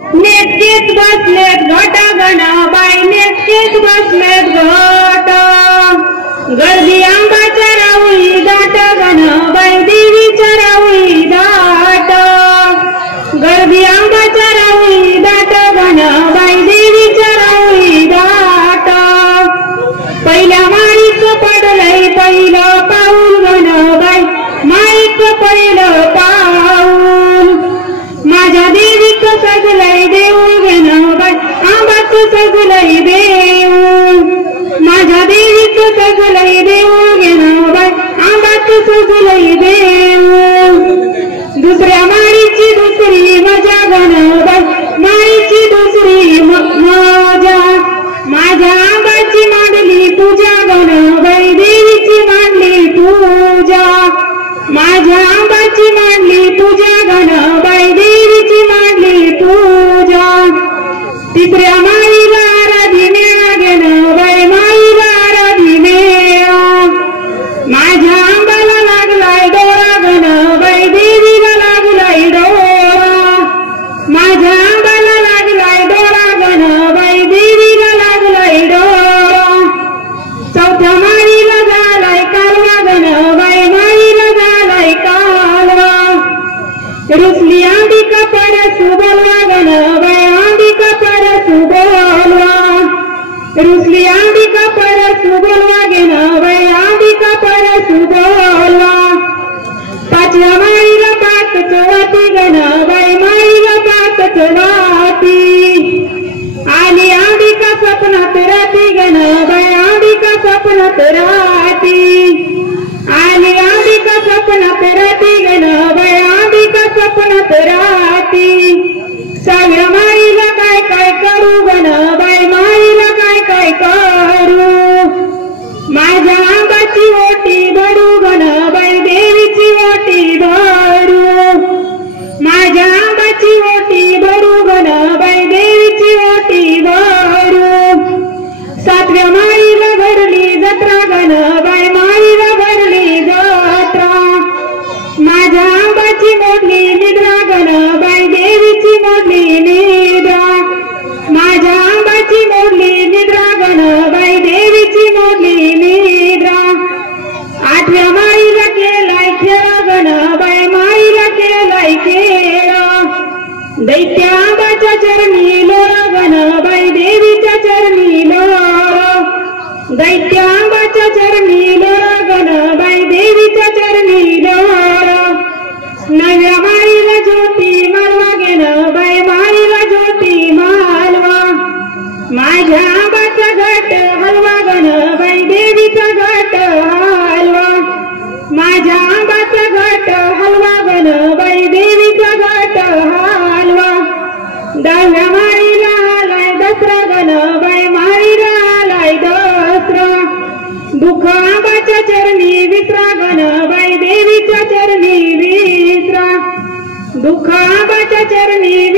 नेटकेच बसलेत घट गणाबाई नेटकेच बसलेत घट गर्दी आंबाच्या राऊळी दाट गणाबाई देवीच्या राऊळी दाट गर्दी आंबाच्या राऊळी दाट गणाबाई देवीच्या राऊळी दाट पहिल्या माळीचं पडलंय पहिलं पाऊल गणाबाई माळीचं पहिलं पाऊल माझ्या देवीचं सजलंय देऊळ गणाबाई आंबाचं सजलंय देऊळ माझ्या देवीचं सजलंय देऊळ गणाबाई आंबाचं सजलंय देऊळ दुसऱ्या माळीची दुसरी मजा गणाबाई माळीची दुसरी मजा माझ्या आंबाची मांडली पूजा गणाबाई देवीची मांडली पूजा माझ्या आंबाची मांडली पूजा गणाबाई देवीची मांडली पूजा तिसऱ्या माळीला आराधी मेळा गणाबाई माळीला आराधी मेळा माझ्या आंबाला लागलाय डोळा गणाबाई देवीला लागलाय डोळा माझ्या आंबाला लागलाय डोळा गणाबाई देवीला लागलाय डोळा चौथ्या माळीला झालाय कालवा गणाबाई माळीला झालाय कालवा रुसली अंबिका परसू बोलवा गणाबाई अंबिका परसू बोलवा रुसली अंबिका परसू बोलवा गणाबाई अंबिका परसू बोलवा पाचव्या माळीला पाच वाती गणाबाई माळीला पाच वाती आली अंबिका स्वप्नात राती गणाबाई अंबिका स्वप्नात राती आली अंबिका स्वप्नात राती गणाबाई अंबिका स्वप्नात राती सहाव्या माळीला काय काय करू गणाबाई माळीला काय काय करू माझ्या आंबाची ओटी भरू गणाबाई देवीची ओटी भरू माझ्या आंबाची ओटी भरू गणाबाई देवीची ओटी भरू सातव्या माळीला भरली जत्रा गणाबाई माळीला भरली जत्रा माझ्या आंबाची मोडली निद्रा गणाबाई देवीची मोडली निद्रा माझ्या आंबाची मोडली निद्रा गणाबाई देवीची मोडली निद्रा आठव्या माळीला केलाय खेळ गणाबाई माळीला केलाय खेळ दैत्य आंबाच्या चरणी लोळ गणाबाई देवीच्या चरणी लोळ दैत्य आंबाच्या चरणी लोळ गणाबाई देवीच्या चरणी लोळ नव्या माळीला ज्योती मालवा गणाबाई माळीला ज्योती मालवा माझ्या आंबाचा घट हलवा गणाबाई देवीचा घट हलवा माझ्या आंबाचा घट हलवा गणाबाई देवीचा घट हलवा दहाव्या माळीला आलाय दसरा गणाबाई माळीला आलाय दसरा दुःख आंबाच्या चरणी विसरा गणाबाई देवीच्या चरणी विसरा दुःख आंबाच्या चरणी